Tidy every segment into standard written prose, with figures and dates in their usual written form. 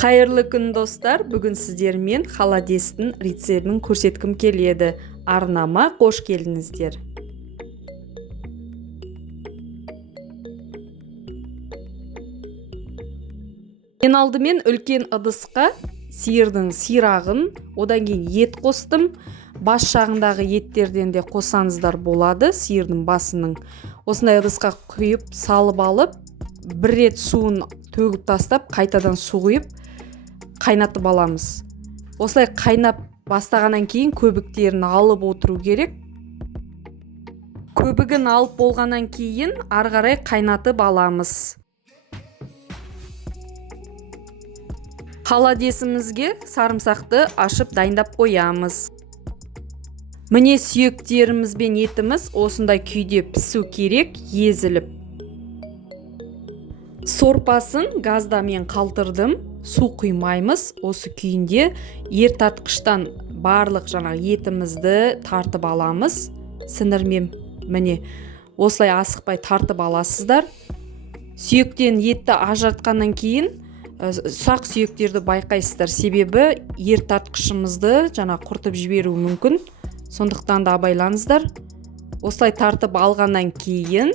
Қайырлы күн достар, бүгін сіздермен холодестің рецебін көрсеткім келеді. Арнама қош келдіңіздер. Мен алдымен үлкен ыдысқа сиырдың сирағын, одан кейін ет қостым. Бас жағындағы еттерден де қосаңыздар болады, сиырдың басының. Осындай ыдысқа құйып, салып алып, бір рет суын төгіп тастап, қайтадан су құйып, қайнатып аламыз. Осылай қайнап бастағаннан кейін көбіктерін алып отыру керек. Көбігін алып болғаннан кейін ары қарай қайнатып аламыз. Холодесімізге сарымсақты ашып дайындап қоямыз. Міне сүйектеріміз бен етіміз осындай күйде пісу керек, езіліп. Сорпасын газда мен қалтырдым. Су құймаймыз. Осы күйінде ертартқыштан барлық етімізді тартып аламыз. Сіңірмен міне осылай асықпай тартып аласыздар. Сүйектен етті ажыратқаннан кейін ұсақ сүйектерді байқайсыздар. Себебі ертартқышымызды құртып жіберуі мүмкін. Сондықтан да абайлаңыздар. Осылай тартып алғаннан кейін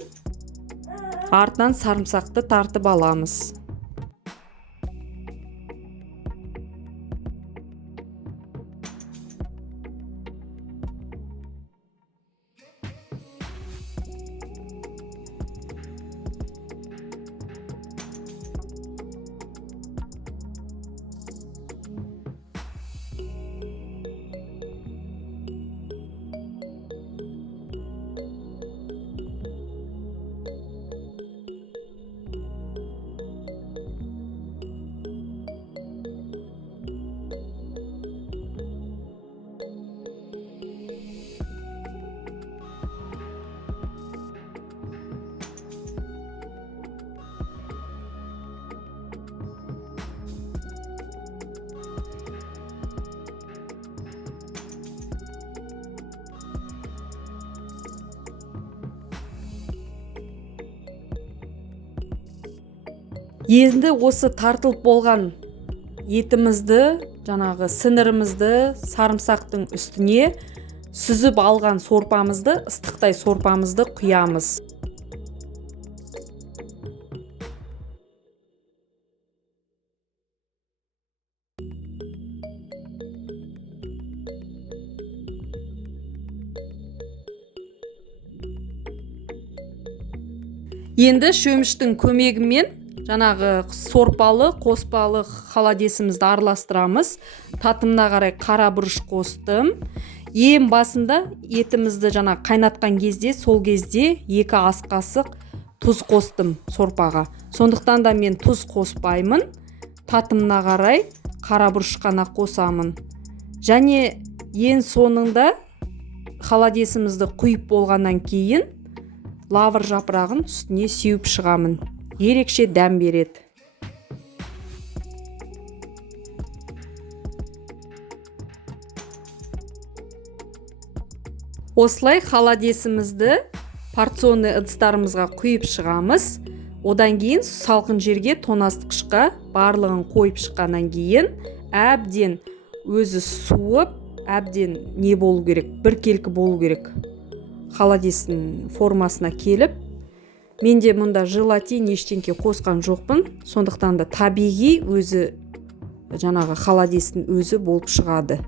артынан сарымсақты тартып аламыз. Енді осы тартылып болған етімізді, сіңірімізді сарымсақтың үстіне сүзіп алған сорпамызды, ыстықтай сорпамызды құямыз. Енді шөміштің көмегімен сорпалы, қоспалы холодесімізді араластырамыз. Татымына қарай қара бұрыш қостым. Ең басында етімізді қайнатқан кезде, сол кезде 2 ас қасық тұз қостым сорпаға. Сондықтан да мен тұз қоспаймын. Татымына қарай қара бұрыш қана қосамын. Және ең соңында холодесімізді құйып болғаннан кейін лавр жапырағын үстіне сеуіп шығамын. Ерекше дәм береді. Осылай холодесімізді порционный ыдыстарымызға құйып шығамыз. Одан кейін салқын жерге тоңазытқышқа барлығын қойып шыққаннан кейін әбден өзі суып, әбден не болу керек? Біркелкі болу керек. Холодестің формасына келіп, менде мұнда желатин ештеңке қосқан жоқпын. Сондықтан да табиғи өзі холодестің өзі болып шығады.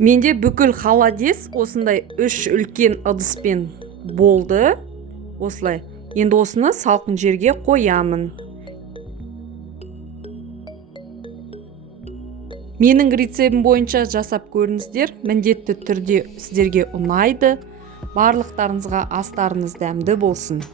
Менде бүкіл холодес осындай 3 үлкен ыдыспен болды. Осылай. Енді осыны салқын жерге қоямын. Менің рецебім бойынша жасап көріңіздер. Міндетті түрде сіздерге ұнайды. Барлықтарыңызға астарыңыз дәмді болсын.